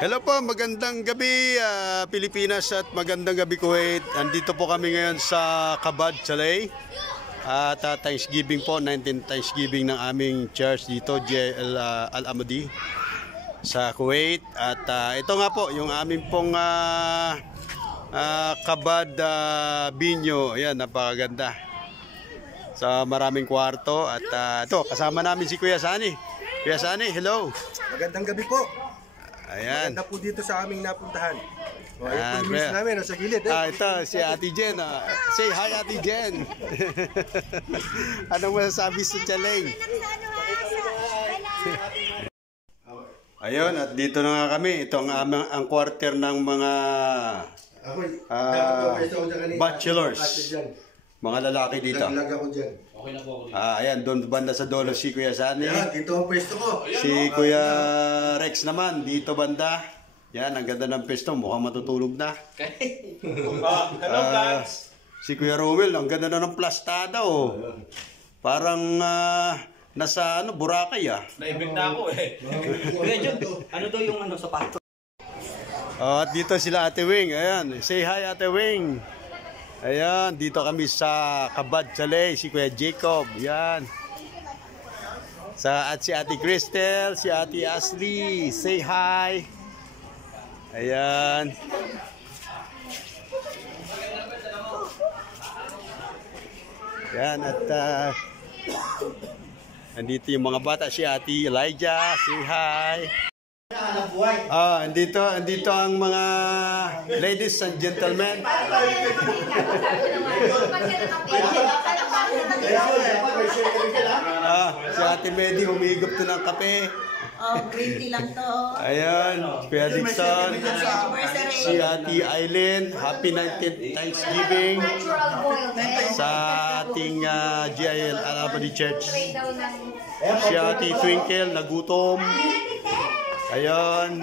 Hello po, magandang gabi Pilipinas at magandang gabi Kuwait. Andito po kami ngayon sa Kabad Chalet at Thanksgiving po, 19th Thanksgiving ng aming church dito, JL Al-Amadi sa Kuwait. At ito nga po yung aming pong Kabad Binyo. Ayan, napakaganda sa maraming kwarto. At ito, kasama namin si Kuya Sani. Kuya Sani, hello. Magandang gabi po. Ayan. Maganda po dito sa aming napuntahan. Ayun po yung namin, sa gilid. Ito, si Ate Jen. Say hi, Ate Jen. Anong masasabi sa Chalet? Ayun, at dito na nga kami. Ito ang quarter ng mga bachelors. Mga lalaki dito. Okay na po ako dito. Ayan, doon banda sa dolo si Kuya Sani. Ayan, dito ang pwesto ko. Si Kuya Rex naman, dito banda. Yan, ang ganda ng pwesto. Mukhang matutulog na. Hello, guys. Si Kuya Romel, ang ganda na ng plastada, oh. Parang nasa Boracay, ah. Naibig na ako, eh. Ano daw yung sapato? At dito sila Ate Wing. Ayan, say hi, Ate Wing. Ayan, dito kami sa Kabad Chalet, si Kuya Jacob, yan. At si Ate Cristel, si Ate Ashley, say hi. Ayan. Yan, at andito yung mga bata, si Ate Elijah, say hi. Andito ang mga ladies and gentlemen. Si Ate Medi humigop to ng kape. Green tea lang to. Ayan, Kuya Dixon. Si Ate Aileen, happy 19th Thanksgiving sa ating GIL Al-Amadi Church. Si Ate Twinkle, nagutom. Ayun.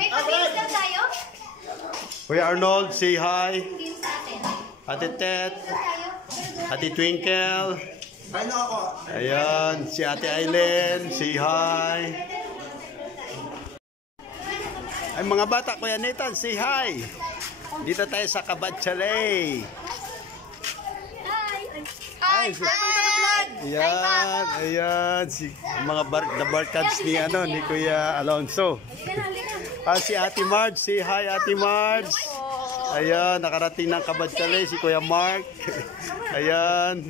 Kuya Arnold, say hi. Ate Tet. Ate Twinkle. Ayun. Si Ate Aileen, say hi. Ay mga bata, Kuya Nathan, say hi. Dito tayo sa Kabad Chalet. Hi. Ayan, ayan, mga barkads ni Kuya Alonso. Si Ate Marge, say hi Ate Marge. Ayan, nakarating ng Kabad Chalet si Kuya Mark. Ayan.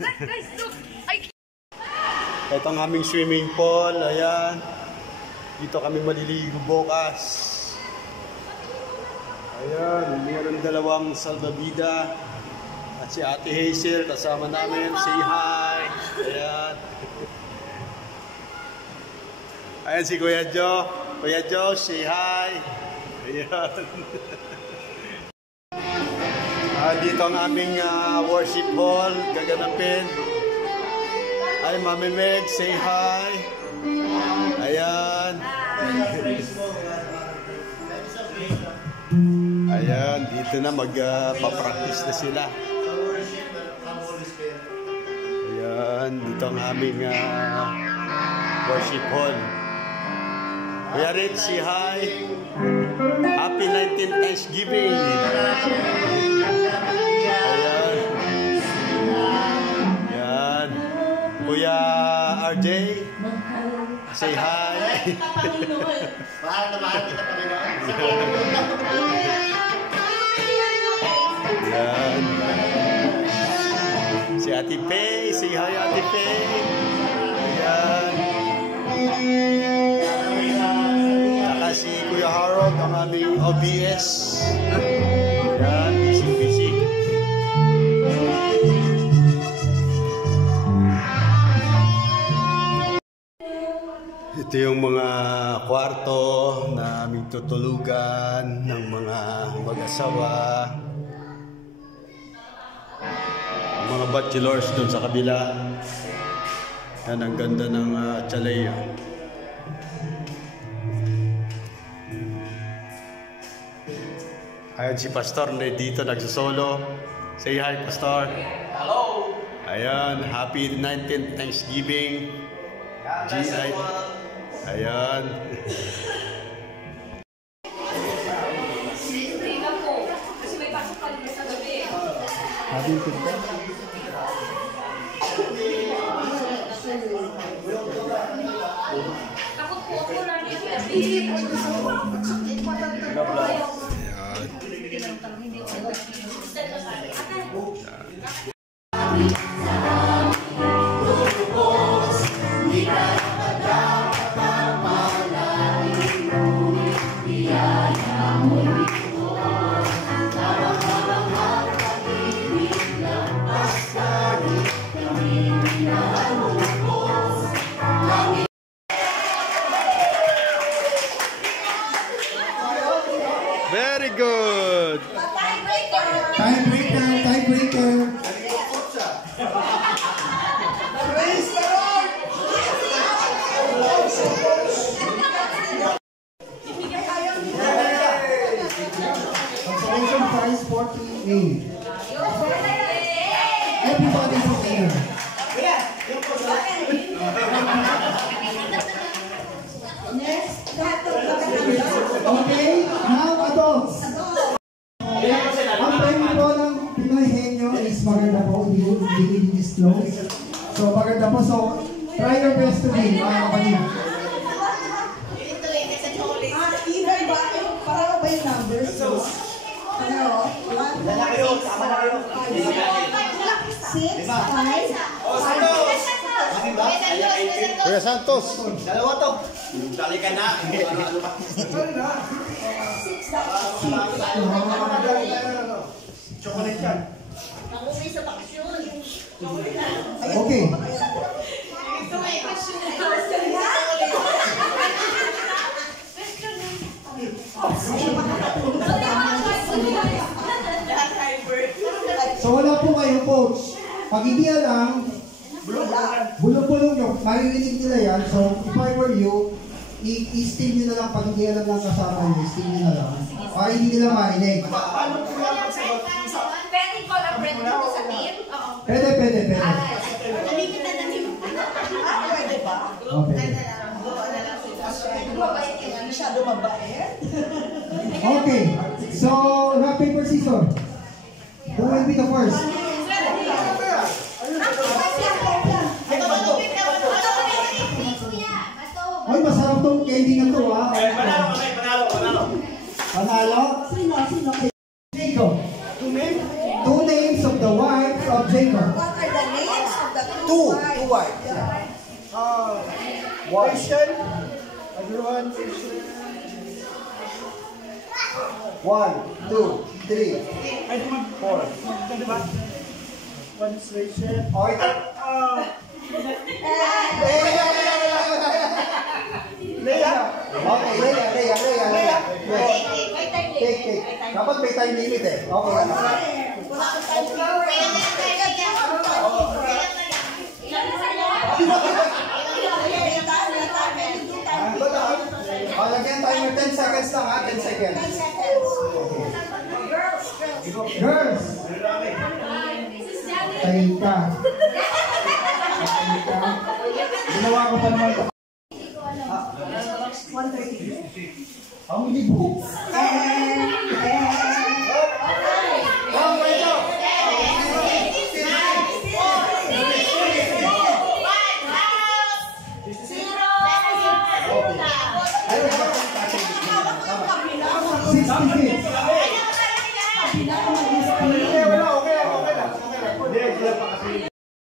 Ito ang aming swimming pool. Ayan. Dito kami maliligo bukas. Ayan, mayroon dalawang salvavida. At si Ate Hazel, kasama namin, say hi. Ayan. Ayan si Kuya Joe. Kuya Joe, say hi. Ayan. Dito ang aming worship hall, gaganapin. Ay, Mami Meg, say hi. Ayan. Ayan, dito na magpa-practice na sila. Ayan, dito ang aming worship hall. Kuya Rick, say hi. Happy 19th Thanksgiving. Ayan. Ayan. Kuya RJ, say hi. Ayan. Si Ate Pei, say hi Ate Pei. Ayan. Saka si Kuya Harold, ang aming OBS. Ayan, busy. Ito yung mga kwarto na aming tutulugan ng mga mag-asawa. Mga bachelors doon sa kabila. Yan, ang ganda ng chalet. Ayan si Pastor na dito nagsasolo. Say hi, Pastor. Hello! Ayan, happy 19th Thanksgiving. GI. Ayan. Very good. Tiebreaker, tiebreaker. Consolation prize 48. Everybody's okay. Okay, now adults. Ang premyo po ng Pinoy Henyo is maganda po, hindi disclose. So maganda po, so try your best to win, mga kapatid. Even ba? Pareho ba yung numbers? Pareho? 6, 5, 5. Kuya Santos. Dalawa to. Dali ka na. Chocolate yan. Okay. So wala po kayo, coach. Pag hindi alam, bulong-bulong nyo, maririnig nila yan. So if I were you, i-steam nyo na lang. Pag hindi alam ng kasama nyo, i-steam nyo na lang. Para hindi nila marinig. Pwede collaborate mo sa team? Oo. Pwede. Pwede ba? Okay. Masyado mabait. Okay. So, rock, paper, scissors. Who will be the first? Ay, masarap tong candy na to, ha? Panalo? Sino? Jacob. Two names of the wives of Jacob. What are the names of the Two wives? wives. Christian. Everyone, Christian. 1, 2, 3, 4. One is Rachel. Okay. Leah. Okay, Leia. Take. Dapat may time limit eh. Okay. Lagyan timer 10 seconds lang, ha? 10 seconds. Girls! Tayo ka. Ginawa ko pa naman ito. Ang libo.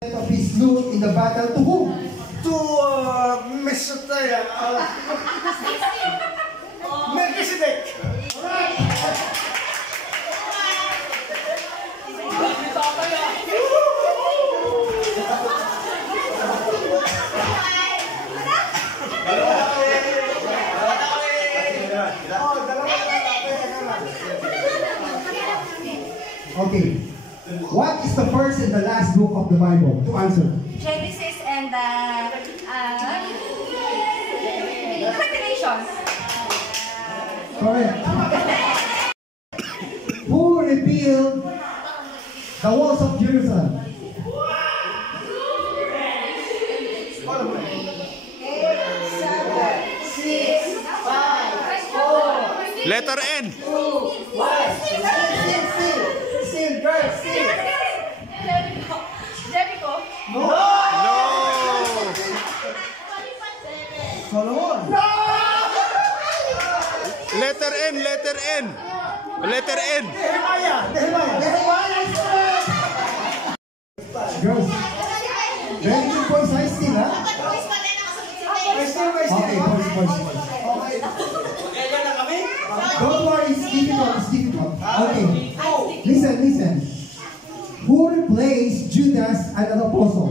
Of his loot in the battle to whom? To Mesotaya. Melchizedek. Okay. What is the first and the last book of the Bible? To answer. Genesis and Revelations. Correct. Who rebuilt the walls of Jerusalem? Letter N. Seal, girls, seal. Jericho. Jericho. No! Solomon. Letter N, letter N. Letter N. Nehemiah. Girls, very good boys high still, ha? Okay, boys. Don't worry, it's difficult. Okay. Listen. Who replaced Judas as an apostle?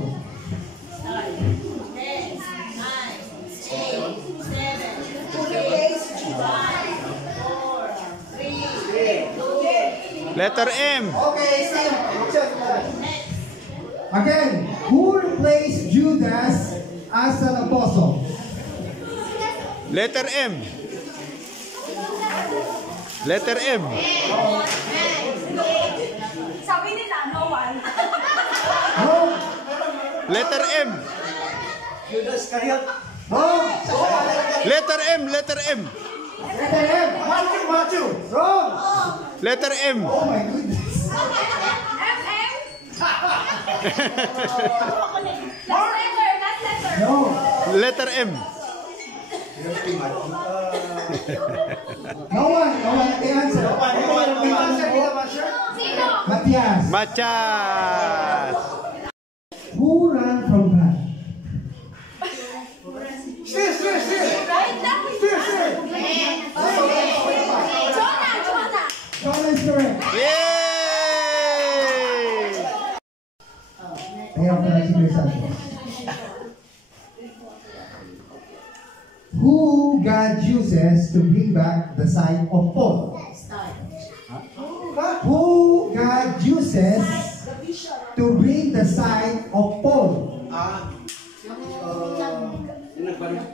Letter M. Okay, check that. Again, who replaced Judas as an apostle? Letter M. Letter M. Sabi nila, no one. No. Letter M. Judas Iscariot. No. Letter M. Letter M. Letter M. Matthew. Wrong. Letter M. Oh my goodness. MM. Last letter. No. Letter M. No one. The answer. Sino? Matias. Machas. Who ran from God? Right lang. Jonah. Jonah is correct. Yay! Ayun pala si Crisanto. Who God uses to bring back the sight of Paul? Who God uses to bring the sight of Paul?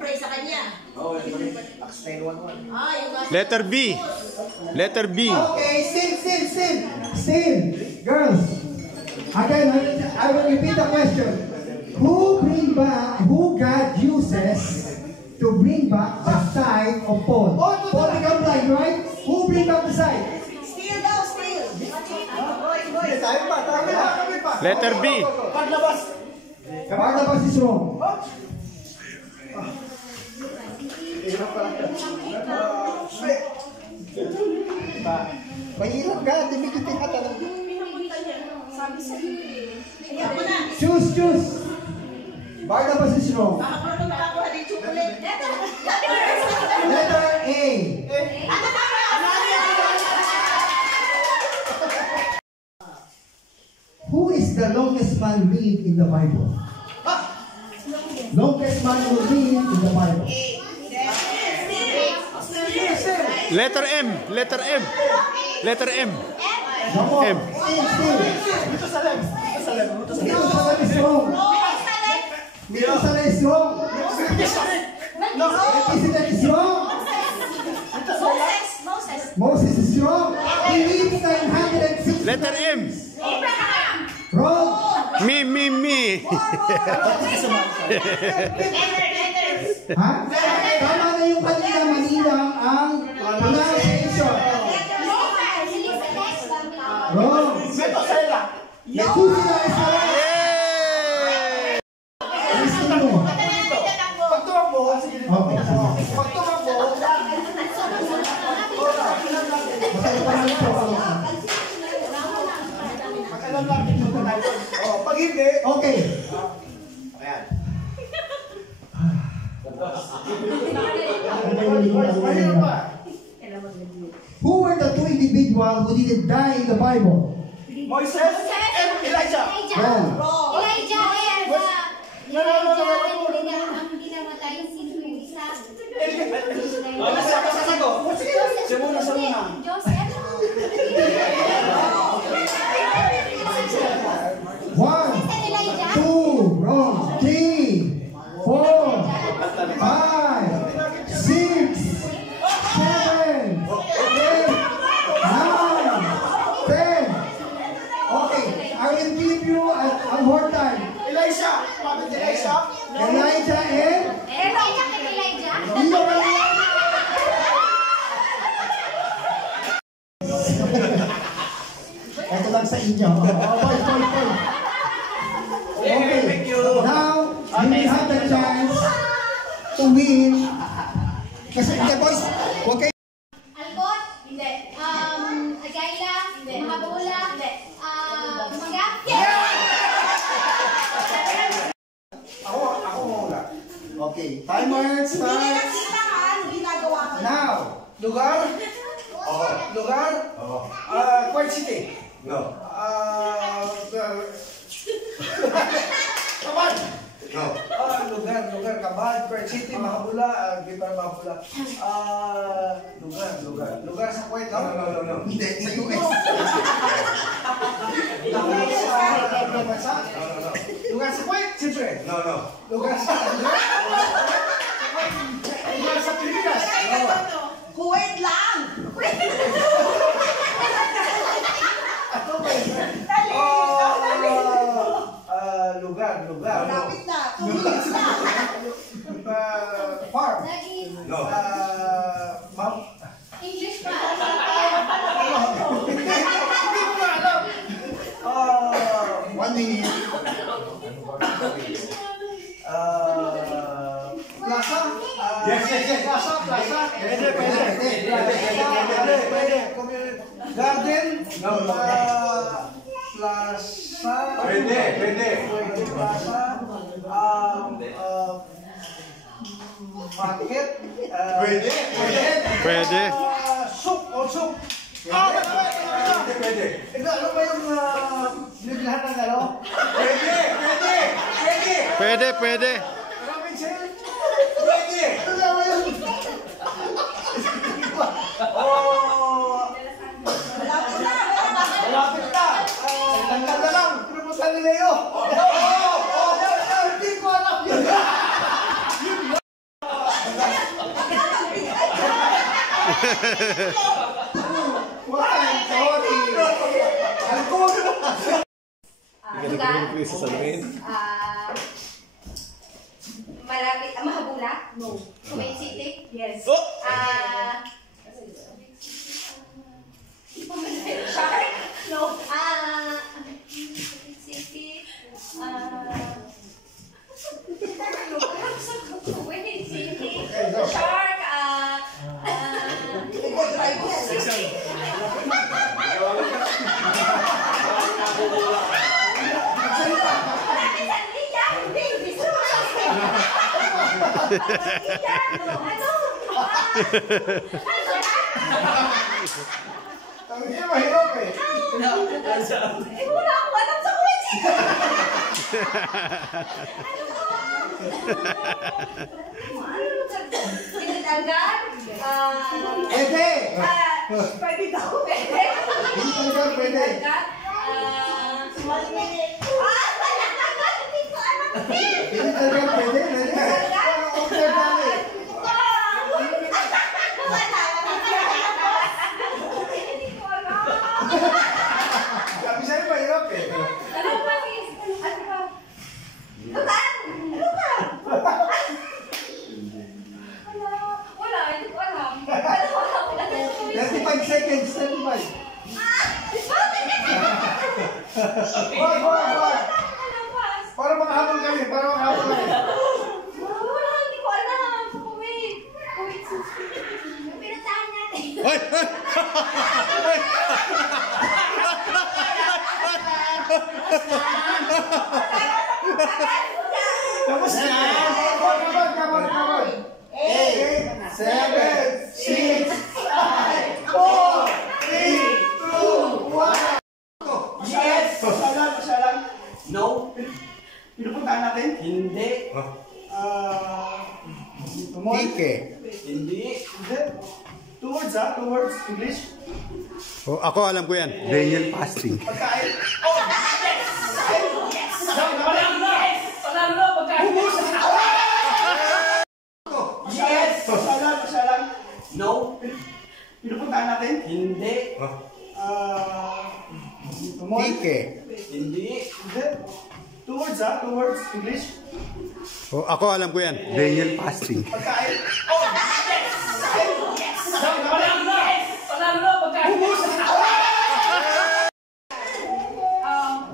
Pray sa kanya. Letter B. Letter B. Okay, still. Girls, again, I will repeat the question. Who God uses to bring back the sight of Paul? Paul become blind, right? Who bring back the sight? Still daw, still. Letter B. Barnabas is wrong. Mahirap ka, timikiting ka talaga. Choose. Barnabas is wrong. Ano makakuha din chocolate? Letter A. Who is the longest man read in the Bible? Longest man who read in the Bible. Letter M. Letter M. Letter M. No more. M. Still. Jerusalem is wrong. Jerusalem is wrong. Melchizedek is wrong. Moses is wrong. He lives 906. Letter M. Abraham. Wrong. Me. Ha? Tama na yung kanina, manilang ang pronunciation. Wrong. Methuselah is correct. Yay! Listen mo. Okay, sige. Pag hindi, Okay. Who were the two individuals who didn't die in the Bible? Moises and Elijah. Wrong. One, two, wrong. 3, 4, 5, 6, 7, 8, 9, 10. Okay, I will give you a more time. Elijah Elijah and ito lang sa inyo. Boy. chance to win. Kasi, okay boys, huwag kayo. Algot? Hindi. Agayla? Hindi. Mahabula? Hindi. Maga? Ako muna. Okay, timer Hindi start. na nakita ka, ginagawa ko. Now, lugar? Lugar? Quite City. No. Kabad. No. Lugar, Kabad, Quite City, Mahabula, Gibar Mahabula. Lugar sa Kuwait, no? No. Hindi, sa US. Lugar sa bansa? Lugar sa Kuwait, siyempre. No. Lugar sa Lugar sa Pilipinas. Kuwait lang! Lugar. Lapit na, 2 minutes na. Farm. No. English pa. Hindi ko na alam. 1 minute. Plaza? Yes. Plaza? Pwede. Garden? No. Plaza? Pwede. Plaza? Market? Pwede. Soup? Pwede. Ano ba yung binibilahan ng ano? Pwede. Ramen sale? Pwede. Ano ba yun? Malapit na! Tanggal na lang! Pinupunta ni Leo! Hindi ko alam yun! Why? Sorry! Alcohol! Lugar? Malapit. Mahabula? No. Kuwait City? Yes. Shark? No. City? Kuwait City? Shark? Ang hindi mahirap eh. Wala akong alam sa Kuwait City. Pinatanggal? Pwede! Pwede daw. Pwede. Pwede! Wala hindi ko alam. Hindi talaga pwede! Okay namin! Hindi ko alam. Sabi sa'yo mahirap eh. Ano ba? Ano ba? Lugar? Wala, hindi ko alam. 35 seconds, 35. Wag! Para makahabol kami, Wala, hindi ko alam. Kuwait. Yung pinuntahan natin. Tapos na! Come on! 8, 7, 6, 5, 4, 3, 2, 1. Yes! Masalang. No. Pinupuntahan natin? Hindi. Tike. Hindi. Two words, English. Ako alam ko yan. Daniel Pasting. Pagkain. Yes! Masalang. No. Pinupuntahan natin? Hindi. Tike. Hindi. Two words, English. Ako alam ko yan. Daniel Pasting. Pagkain.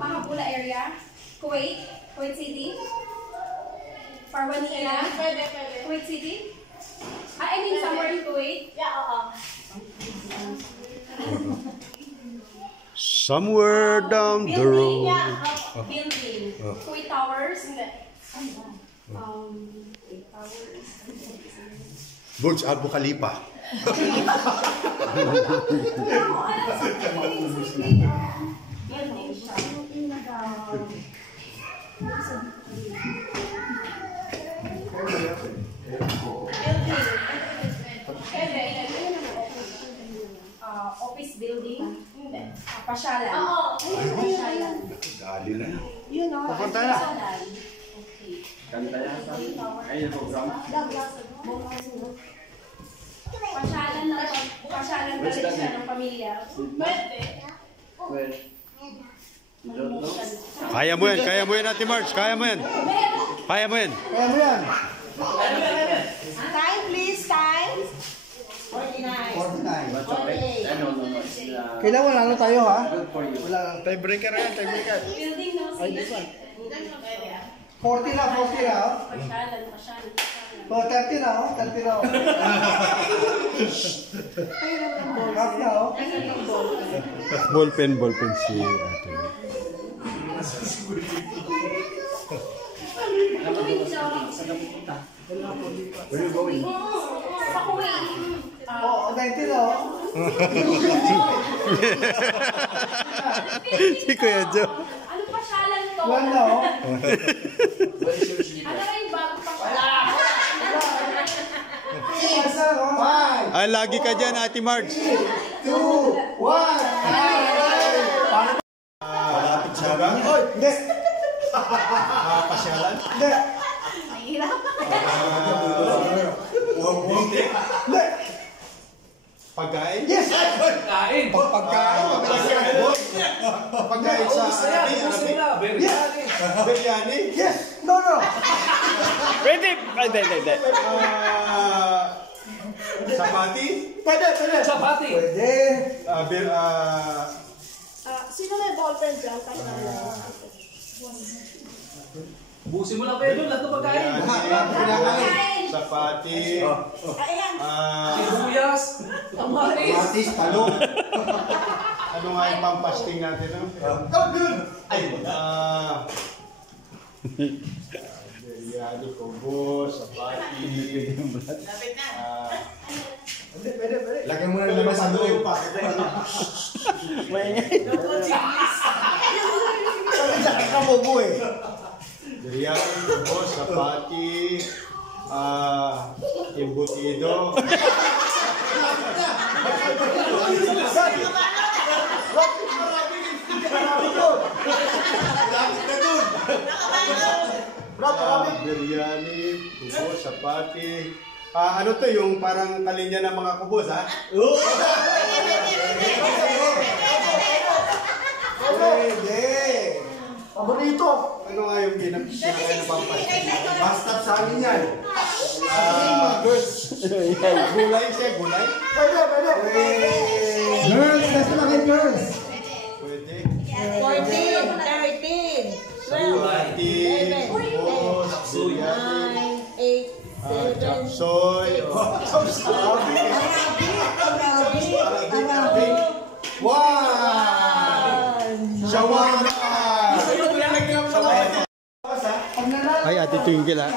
Mahabula area, Kuwait City, Farwani Somewhere down the Building, road. yeah. Building. Kuwait Towers. Hindi. Kuwait Towers. Burj Al Khalifa. Building. Siya. Office building? Hindi. Pasyalan. Oo. Pasyalan. Dali na. Yun o. Papunta na. Pasyalan. Okay. Pasyalan pa rin siya ng pamilya. Pwede. Kaya mo yan, Ate Marge. Kaya mo yan. Kaya mo yan. Kaya mo yan. Time, please, time. 49. 49. Kailan wala na tayo, ha? Wala lang. Tiebreaker yan, tiebreaker. Building no seat. 40 na, 40 na, oh. Pasyalan. Oh, 30 na, oh. 30 na, oh. Half na, oh. Ballpen si Ate. Sa Kuwait. Oh, 19 na, oh. Si Kuya Joe. Ano pasyalan to? One na, oh. Ano rin bago pasyalan? Isa, oh. 5, Ah, lagi ka dyan, Ate Marge. 2, 1. Malapit siya ba? Oy, hindi. Pasyalan? Hindi. Hindi. Hindi. Pagkain? Yes! Kain! Pagkain. Pagkain sa Arabi? Yes! Biryani? Yes! No, no. Ready! Hindi. Sapati? Pwede. Chapati! Pwede. Sino may ballpen dyan? Busin mo lang kayo doon, lahat ng pagkain. Kain. Sapati? Ayan. Sibuyas! Kamatis! Matis, talong. Ano nga yung pampasting natin? No? Ay, biryani, kubos, sapati. Pwede. Lagyan mo na naman sa loob pa. Kamubo eh. Biryani, kubos, sapati, embutido. Biryani, kubos, sapati. Ano to yung parang kalinya ng mga kubos, ha? Pwede. Paborito. Ano nga yung pinakain na pampasting? Basta sa amin yan. Gulay siya, gulay? Pwede. Girls, nasa na kayo, girls? Pwede. 14, 13, 12, Sapati, kubos, biryani, 9, 8, 7, chapsoy. Shawarma! Ay, Ate Twinkle, ha?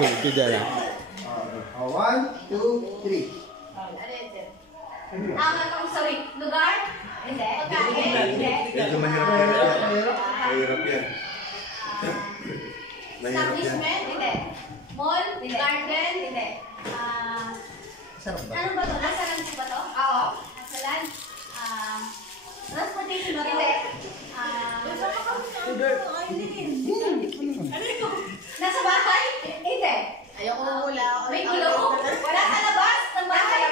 Sige ka dyan, ha? 1, 2, 3. Sorry, lugar? Hindi. Pagkain? Hindi. Medyo mahirap. Mahirap yan. Establishment? Hindi. Mall? Hindi. Garden? Hindi. Ano ba to? Nasa land ba to? Oo. Nasa land? Transportation ba to? Hindi. Nasa bahay? Hindi. Ayoko mula. May gulo? Wala sa labas? Ng bahay?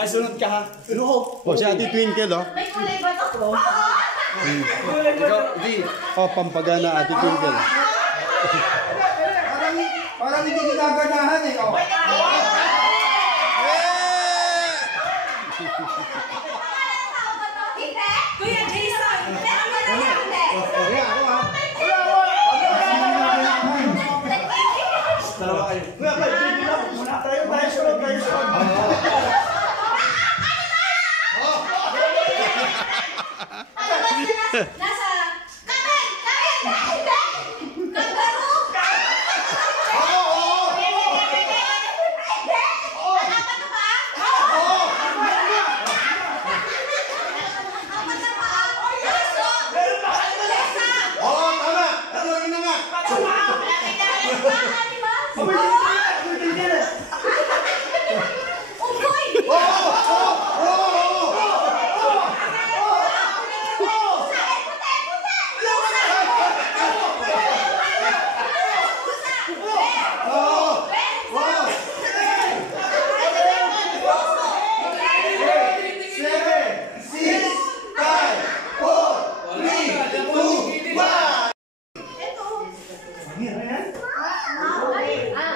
Ay, sunod ka ha. Oh, si Ate Twinkle, oh. May kulay ba to? Ikaw, hindi. Oh, pampagana, Ate Twinkle. Parang hindi ginaganahan eh. Oh. Hindi. Kuya Jason. Meron ba na hindi? Ako ha. Dalawa kayo.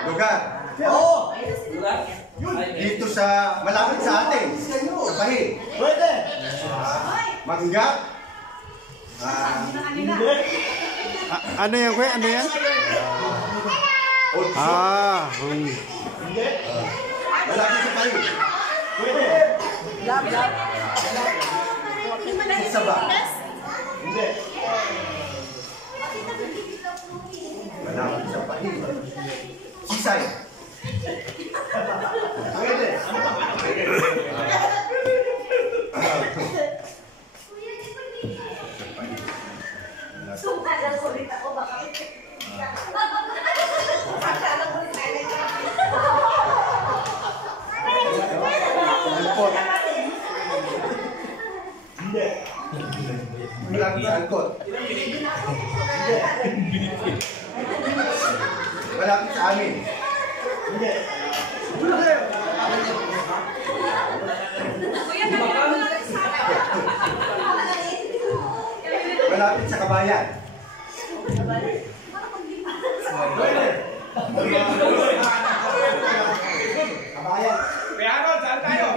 Lugar. Dito sa, malapit sa atin. Kapahid. Pwede. Mangga. Ano yan, kuya? Ano yan? Malapit sa pahid. Pwede. Isa ba? Hindi. Malapit sa pahid. Sisay. Pwede. Sumagal ko rin ako baka. Hindi. Malapit sa angkot. Hindi. Malapit sa amin. Hindi. Malapit sa kabayan. Kabayan. Meron, saan tayo?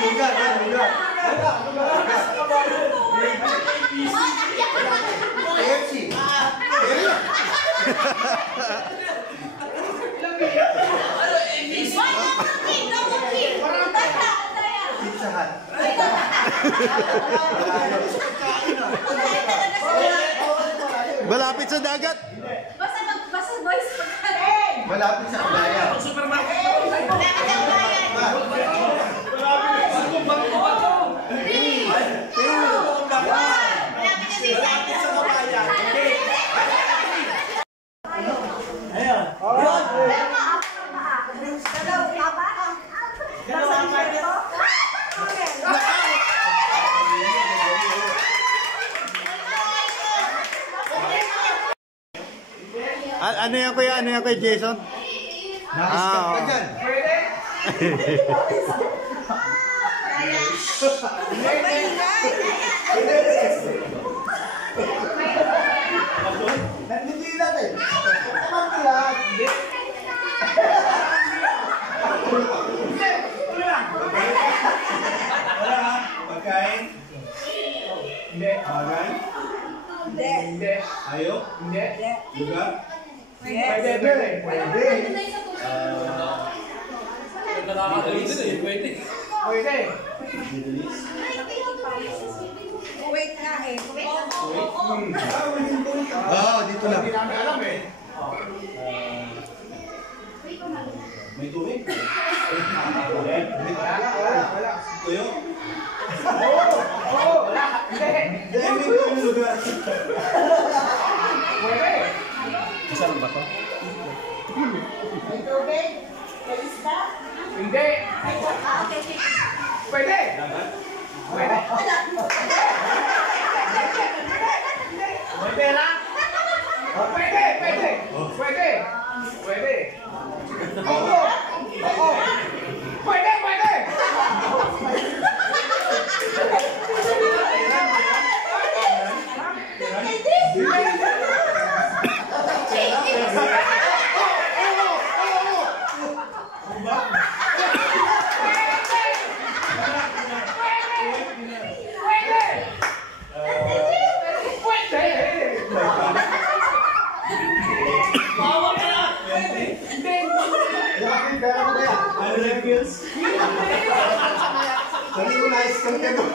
Lugar. KFC. Pizza Hut. Malapit sa dagat. Basta boys. Malapit sa kabayan. Ano yan, kuya? Ano yan, kuya Jason? Nakaskap ka dyan. Nandidilat eh. Mandilat. Wala. Pagkain? Hindi. Bagay? Hindi. Ayaw? Hindi. Lugar? Pwede. Pwede. Wait na eh. Dito lang. May tubig? Wala. Tuyo? Wala. Hindi. May lugar. Pwede. Saan ba to? May tubig? May isda? Hindi. Pwede. Pwede. May pera? Pwede. Oo. Pwede. Sabi mo na iskang ka doon.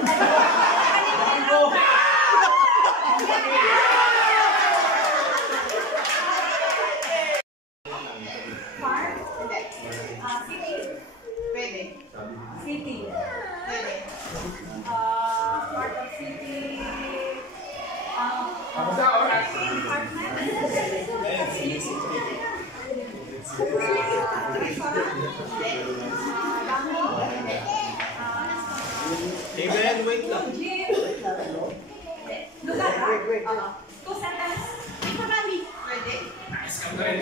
Pwede. City. Pwede. Part of city. Basta oras. Amen, wait lang. Lugar, ha? Two sentence. Marami. Pwede. Okay,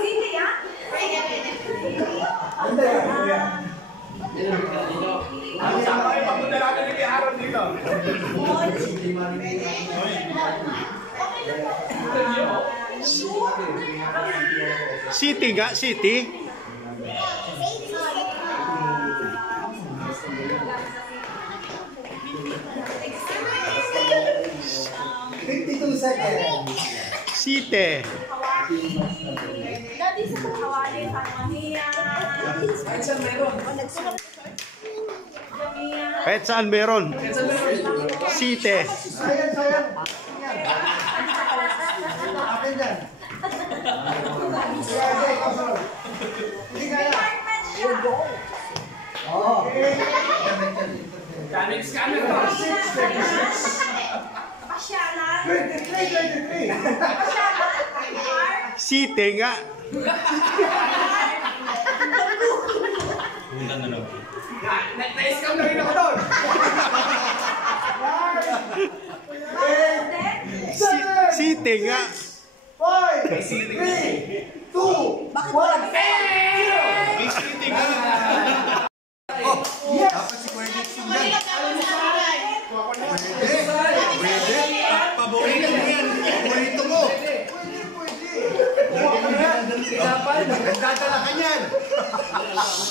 hindi, ha? Pwede, pwede. Sama kayo, pagpunta natin ni Aaron dito. City nga, city. Seconds. City. Dati sa Hawali, Tanzania. Kahit saan meron. City. Sayang, sayang. Akin dyan. Sige, ikaw sunod. Hindi kaya. Oo. Coming scammer to. Pasyalan. 23, 23. Pasyalan. City nga. Na-scam na rin ako doon. City nga. 5, 3, 2, 1. City nga. Dapat si Kuya Dix yung yan. Pwede. Paborito mo yan. Paborito mo. Nagdadala ka niyan.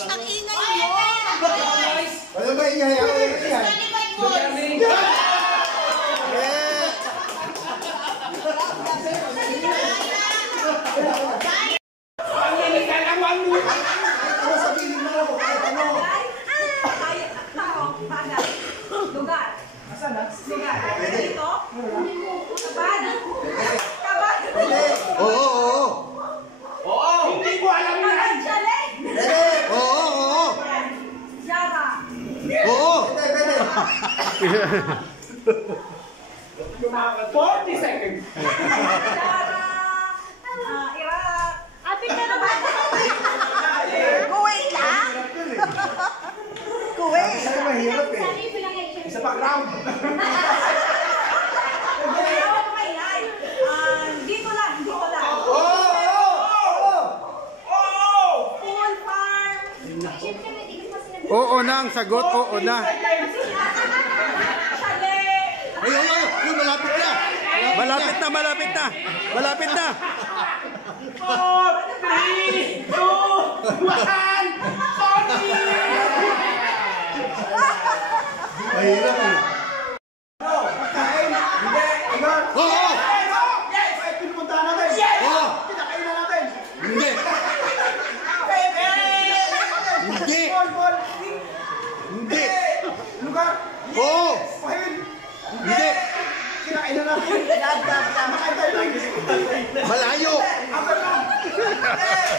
Ang ingay mo! Ano ba ingay? Ako ingay. Ano sabihin mo ako? Ano? Lugar. Lugar. Dito? Kabad. Kabad. Oo. Oo, hindi ko alam yan. Chalet. Oo. Java. Oo. 40 seconds. Java. Iraq. Ate ka naman. Kuwait lang? Kuwait. Kasi mahirap eh. Isa pa round. Dito lang. Full farm. Oo na ang sagot. Oo na. Chalet. Ay, malapit na. Malapit na. 4, 3, 2, 1. Mahirap eh. Kain. Hindi. Igon. Oo. Yes! Ay, pinupuntahan natin. Oo. Pinakainan natin. Hindi. Hindi. Ball. Hindi. Lugar. Oo. Pahil. Hindi. Kinakainan natin. Makain tayo lang. Malayo. Upper room.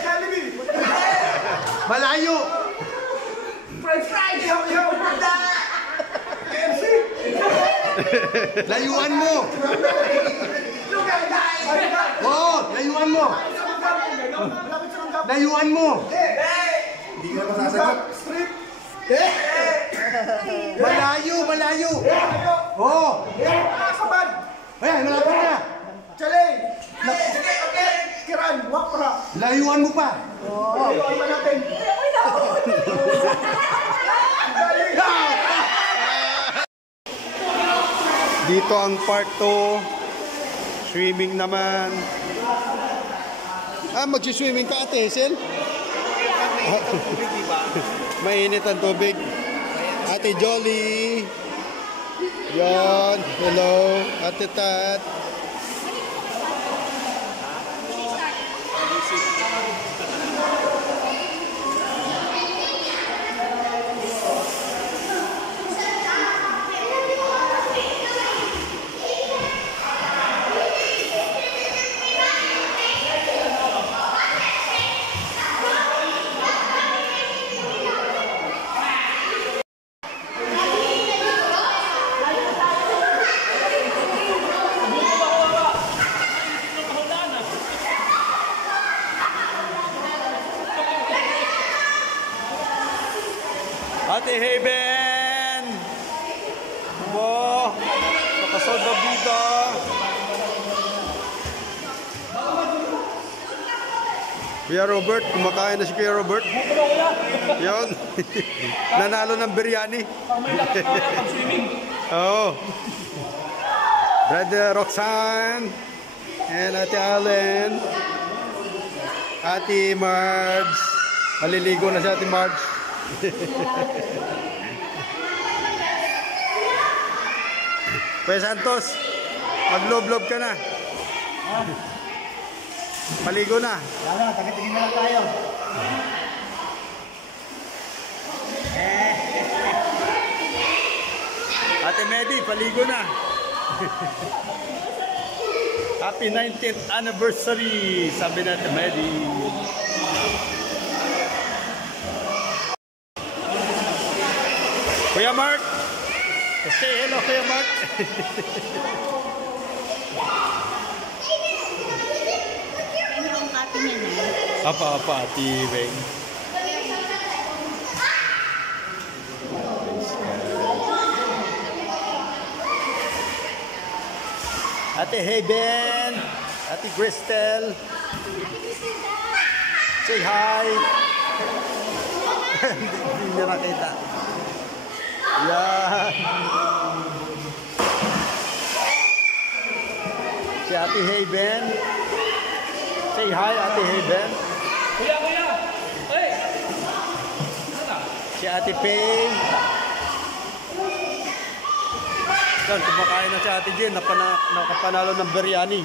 Jollibee. Malayo. French. Ihaw. KFC. Layuan mo. Lugar. Oo, layuan mo. Malapit sa Manggap. Layuan mo. Hindi ka na masasagot. Street. Malayo. Oo. Sabad. Ayan, malapit na. Chalet. Okay. Kiran. Wapra. Layuan mo pa. Ayun ba natin? Dito ang part 2. Swimming naman. Magsiswimming ka, Ate Hazel? Mainit ang tubig. Ate Jolly. Yan. Hello. Ate Tat. Kuya Robert, kumakain na si Kuya Robert. Yun. Nanalo ng biryani. Oo. Brother Roxanne. And Ate Allen. Ate Marge. Maliligo na si Ate Marge. Kuya Santos, maglob-lob ka na. Paligo na. Lala, taga-tingin na lang tayo. Ate Medi, paligo na. Happy 19th anniversary, sabi na Ate Medi. Kuya Mark, say hello Kuya Mark. Ano ang copy niya na? Apa, Ate Beng. Ate Heben, Ate Cristel. Say hi. Hindi niya nakita. Yan. Si Ate Heben. Say hi, Ate Heben. Kuya! Hey! Si Ate Pay. Yan, kumakain na si Ate Jen. Nakapanalo ng biryani.